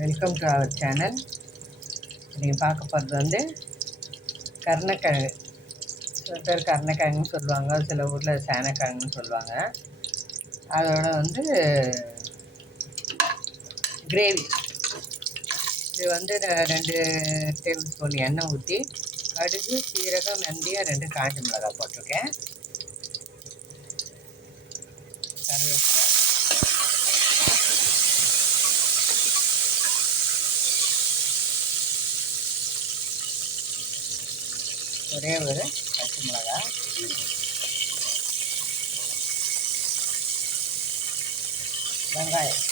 Welcome to our channel. நீங்கள் பார்க்க போகிறது வந்து கருணக்கிழங்கு. சில பேர் கருணக்கிழங்குன்னு சொல்லுவாங்க, சில ஊரில் சேனக்கிழங்குன்னு சொல்லுவாங்க. அதோட வந்து கிரேவி. இது வந்து 2 டேபிள் ஸ்பூன் எண்ணெய் ஊற்றி கடுகு, சீரகம், வெந்தயம், 2 காஞ்ச மிளகாய் போட்டிருக்கேன். கருவேப்பிலை, ஒரே ஒரு பச்சை மிளகாய், வெங்காயம்,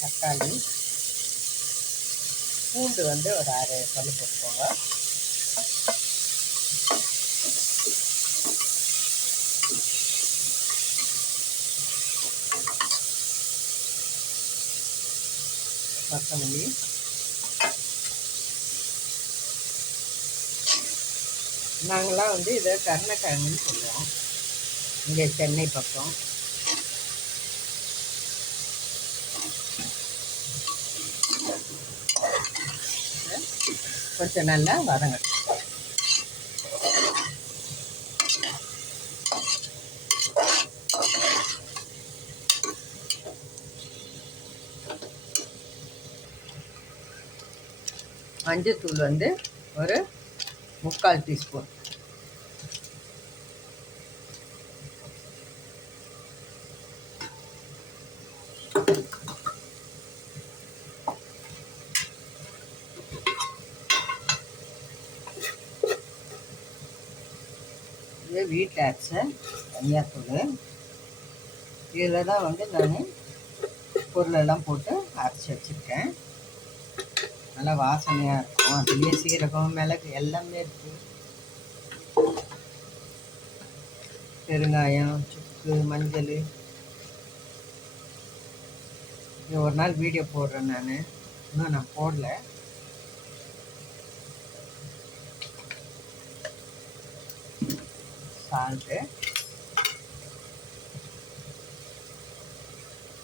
தக்காளி, பூண்டு வந்து ஒரு 6 பல்லு போட்டுக்கோங்க. கொத்தமல்லி, நாங்களாம் வந்து இதை கருணக்கிழங்குன்னு சொல்லுவோம் இங்கே சென்னை பக்கம். கொஞ்சம் நல்லா வதங்கட்டும். மஞ்சத்தூள் வந்து ஒரு 3/4 டீஸ்பூன். இது வீட்டில் அரைச்ச தனியாத்தூள். இதில் தான் வந்து நான் பொருளெல்லாம் போட்டு அரைச்சி வச்சுருக்கேன். நல்லா வாசனையாக இருக்கும். அதுலேயே சீரகம், மிளகு எல்லாமே இருக்குது. பெருங்காயம், சுக்கு, மஞ்சள். இது ஒரு நாள் வீடியோ போடுறேன். இன்னும் நான் போடல. சால்ட்டு,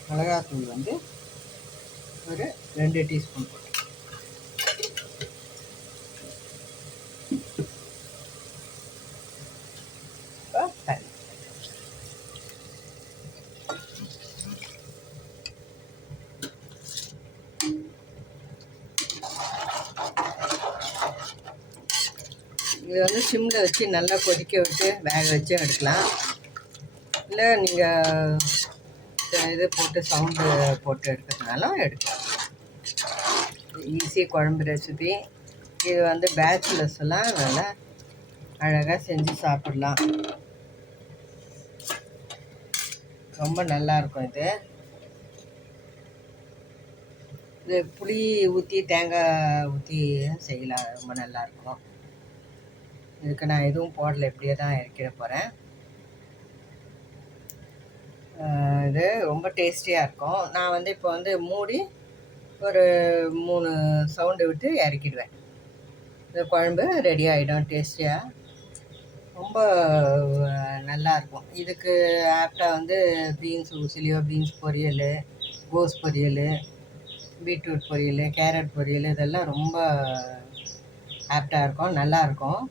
மிளகாத்தூள் வந்து ஒரு 2 டீஸ்பூன் போட்டு. இப்போ தண்ணி. இது வந்து சிம்மில் வச்சு நல்லா கொதிக்க விட்டு வேக வச்சு எடுக்கலாம். இல்லை நீங்கள் இது போட்டு சவுண்டு போட்டு எடுக்கிறதுனாலும் எடுக்கலாம். ஈஸி குழம்பு ரெசிபி. இது வந்து பேச்சுலர்ஸ் எல்லாம் நல்லா அழகாக செஞ்சு சாப்பிடலாம். ரொம்ப நல்லாயிருக்கும். இது புளி ஊற்றி தேங்காய் ஊற்றி செய்யலாம். ரொம்ப நல்லாயிருக்கும். இதுக்கு நான் எதுவும் போடலை, இப்படியே தான் இறக்கிட போகிறேன். இது ரொம்ப டேஸ்டியாக இருக்கும். நான் வந்து இப்போ வந்து மூடி ஒரு 3 சவுண்டு விட்டு இறக்கிடுவேன். இந்த குழம்பு ரெடி ஆகிடும். டேஸ்டியாக ரொம்ப நல்லாயிருக்கும். இதுக்கு ஆப்டாக வந்து பீன்ஸ் ஊசிலியோ, பீன்ஸ் பொரியல், கோஸ் பொரியல், பீட்ரூட் பொரியல், கேரட் பொரியல், இதெல்லாம் ரொம்ப ஆப்டாக இருக்கும். நல்லாயிருக்கும்.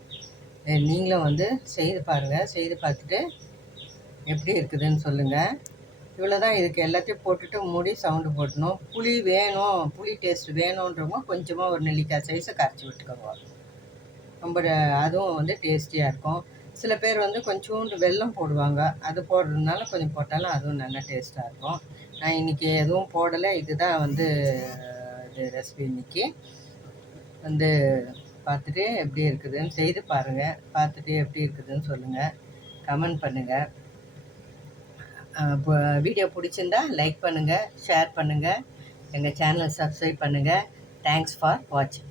நீங்களும் வந்து செய்து பாருங்கள். செய்து பார்த்துட்டு எப்படி இருக்குதுன்னு சொல்லுங்கள். இவ்வளோ தான். இதுக்கு எல்லாத்தையும் போட்டுட்டு மூடி சவுண்டு போட்டணும். புளி வேணும், புளி டேஸ்ட் வேணுன்றவங்க கொஞ்சமாக ஒரு நெல்லிக்காய் சைஸை கரைச்சி விட்டுக்கோங்க. ரொம்ப அதுவும் வந்து டேஸ்டியாக இருக்கும். சில பேர் வந்து கொஞ்சோண்டு வெல்லம் போடுவாங்க. அது போடுறதுனால கொஞ்சம் போட்டாலும் அதுவும் நல்லா டேஸ்ட்டாக இருக்கும். நான் இன்றைக்கி எதுவும் போடலை. இதுதான் வந்து இது ரெசிபி. இன்றைக்கி வந்து பார்த்துட்டு எப்படி இருக்குதுன்னு செய்து பாருங்கள். பார்த்துட்டு எப்படி இருக்குதுன்னு சொல்லுங்கள், கமெண்ட் பண்ணுங்கள். இப்போ வீடியோ பிடிச்சிருந்தா லைக் பண்ணுங்கள், ஷேர் பண்ணுங்கள், எங்கள் சேனலை சப்ஸ்கிரைப் பண்ணுங்கள். தேங்க்ஸ் ஃபார் வாட்சிங்.